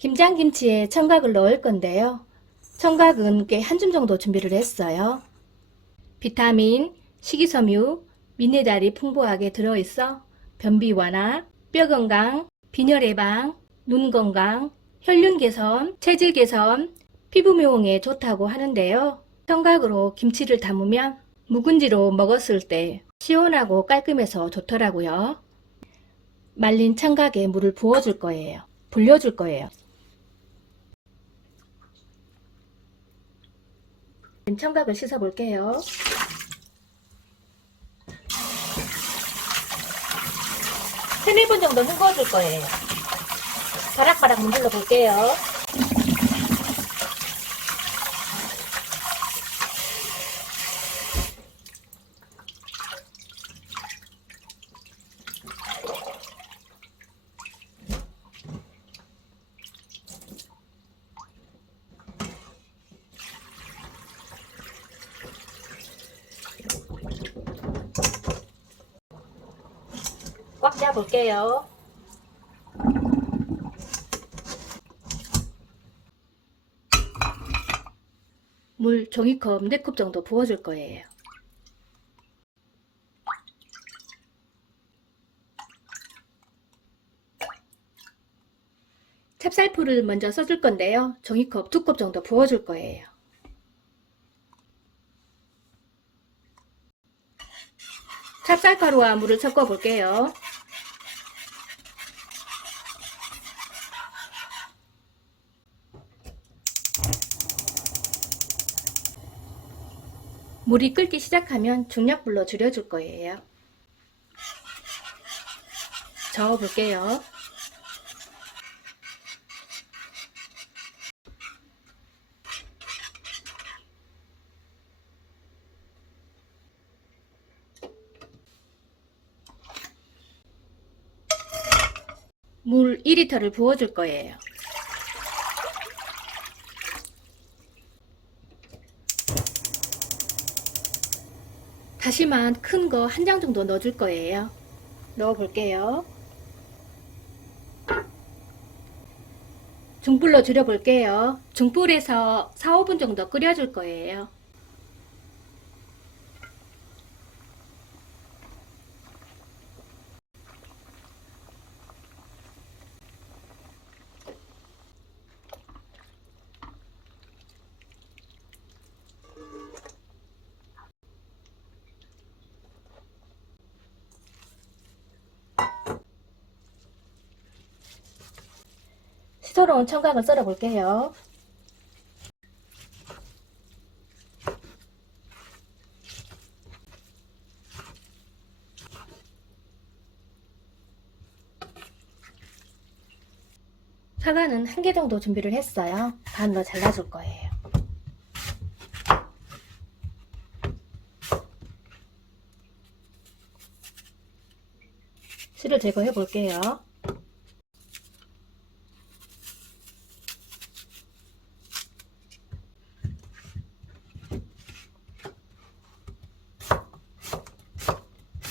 김장김치에 청각을 넣을 건데요. 청각은 꽤 한 줌 정도 준비를 했어요. 비타민, 식이섬유, 미네랄이 풍부하게 들어있어 변비 완화, 뼈 건강, 빈혈 예방, 눈 건강, 혈륜 개선, 체질 개선, 피부 미용에 좋다고 하는데요. 청각으로 김치를 담으면 묵은지로 먹었을 때 시원하고 깔끔해서 좋더라고요. 말린 청각에 물을 부어줄 거예요. 불려줄 거예요. 청각을 씻어 볼게요. 세네 번 정도 헹궈 줄 거예요. 바락바락 문질러 볼게요. 꽉 짜볼게요. 물 종이컵 4컵 정도 부어줄 거예요. 찹쌀풀을 먼저 써줄 건데요. 종이컵 2컵 정도 부어줄 거예요. 찹쌀가루와 물을 섞어 볼게요. 물이 끓기 시작하면 중약불로 줄여줄 거예요. 저어 볼게요. 물 2리터를 부어줄 거예요. 다시마 큰 거 1장 정도 넣어줄 거예요. 넣어 볼게요. 중불로 줄여 볼게요. 중불에서 4, 5분 정도 끓여줄 거예요. 시소로운 청각을 썰어 볼게요. 사과는 1개 정도 준비를 했어요. 반으로 잘라줄 거예요. 씨를 제거해 볼게요.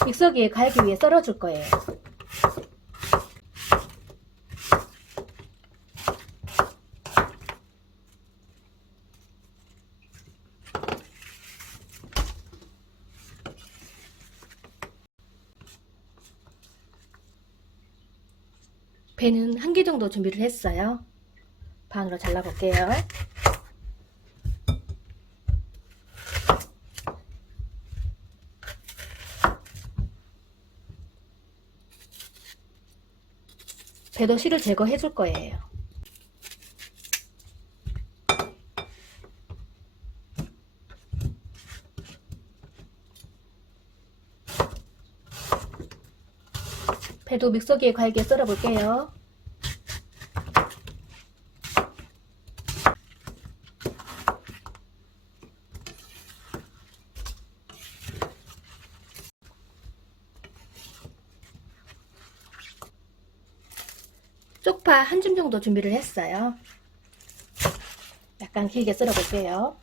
믹서기에 갈기 위해 썰어줄 거예요. 배는 1개 정도 준비를 했어요. 반으로 잘라볼게요. 배도 씨를 제거해 줄 거예요. 배도 믹서기에 갈게 썰어 볼게요. 쪽파 1줌 정도 준비를 했어요. 약간 길게 썰어 볼게요.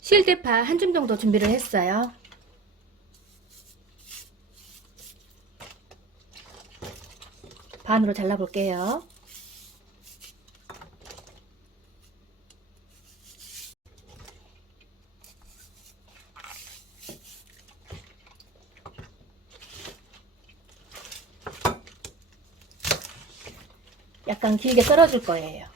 실대파 1줌 정도 준비를 했어요. 반으로 잘라볼게요. 약간 길게 썰어줄 거예요.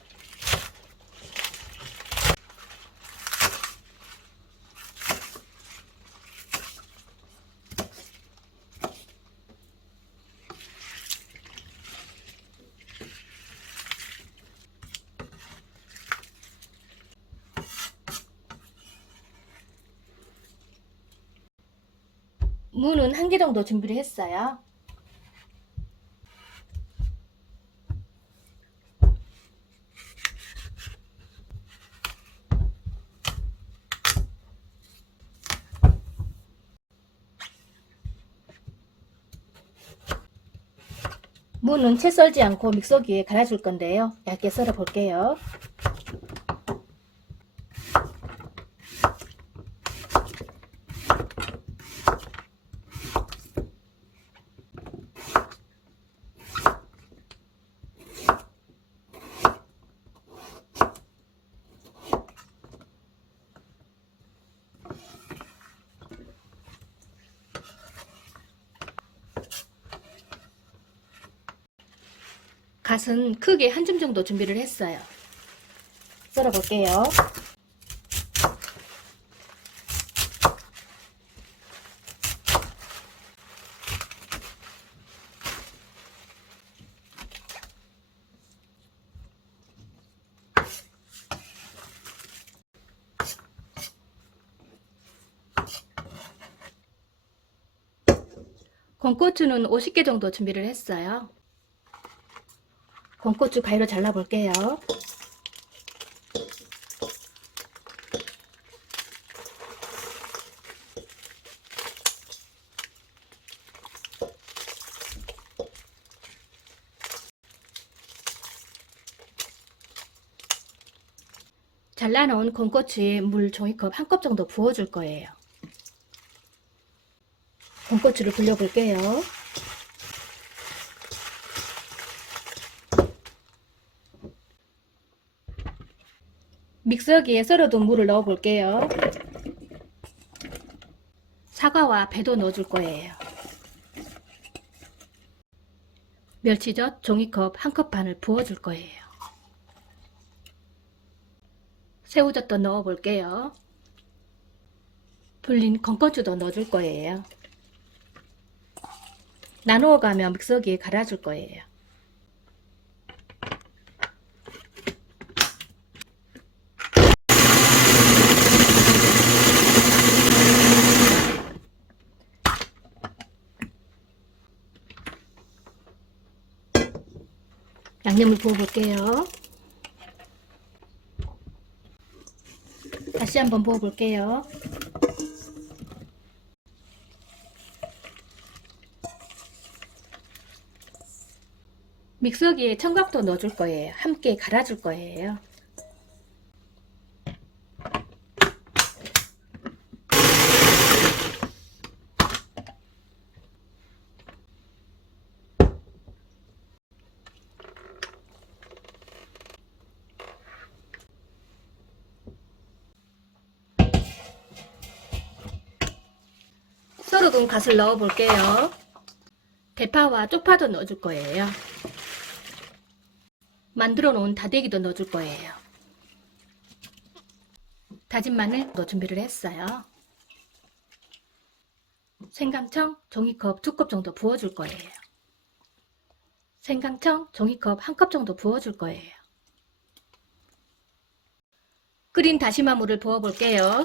무는 1개 정도 준비를 했어요. 무는 채 썰지 않고 믹서기에 갈아줄 건데요. 얇게 썰어 볼게요. 갓은 크게 한 줌 정도 준비를 했어요. 썰어 볼게요. 건고추는 50개 정도 준비를 했어요. 건고추 가위로 잘라볼게요. 잘라놓은 건고추에 물 종이컵 1컵 정도 부어줄 거예요. 건고추를 불려볼게요. 믹서기에 썰어둔 물을 넣어볼게요. 사과와 배도 넣어줄 거예요. 멸치젓 종이컵 1컵 반을 부어줄 거예요. 새우젓도 넣어볼게요. 불린 건고추도 넣어줄 거예요. 나누어가며 믹서기에 갈아줄 거예요. 양념을 부어볼게요. 다시 한번 부어볼게요. 믹서기에 청각도 넣어줄 거예요. 함께 갈아줄 거예요. 썰어둔 갓을 넣어볼게요. 대파와 쪽파도 넣어줄 거예요. 만들어 놓은 다대기도 넣어줄 거예요. 다진 마늘도 준비를 했어요. 생강청 종이컵 2컵 정도 부어줄 거예요. 생강청 종이컵 1컵 정도 부어줄 거예요. 끓인 다시마 물을 부어볼게요.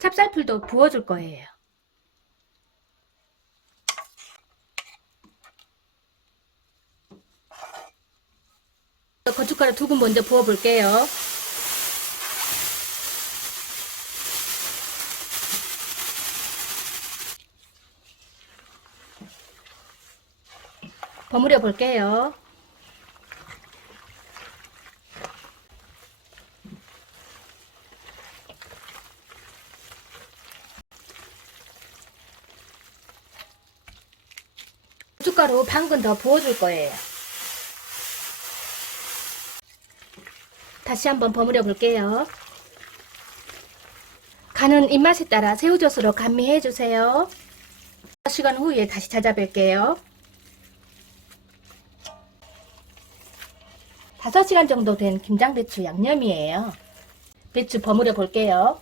찹쌀풀도 부어줄 거예요. 고춧가루 2군 먼저 부어볼게요. 버무려 볼게요. 고춧가루 반근 더 부어줄 거예요. 다시 한번 버무려 볼게요. 간은 입맛에 따라 새우젓으로 감미해 주세요. 5시간 후에 다시 찾아뵐게요. 5시간 정도 된 김장배추 양념이에요. 배추 버무려 볼게요.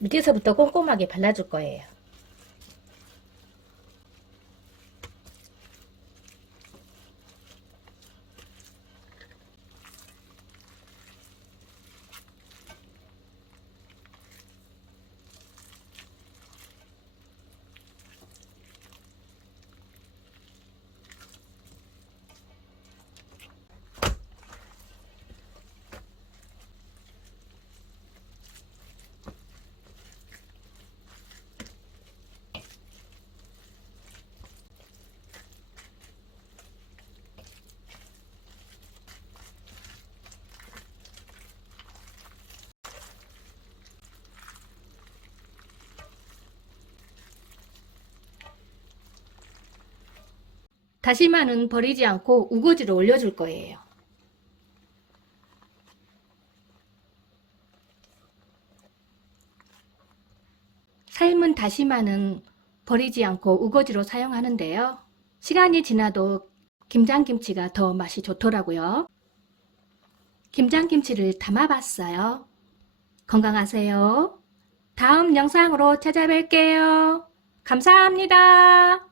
밑에서부터 꼼꼼하게 발라줄 거예요. 다시마는 버리지 않고 우거지로 올려줄 거예요. 삶은 다시마는 버리지 않고 우거지로 사용하는데요. 시간이 지나도 김장김치가 더 맛이 좋더라고요. 김장김치를 담아봤어요. 건강하세요. 다음 영상으로 찾아뵐게요. 감사합니다.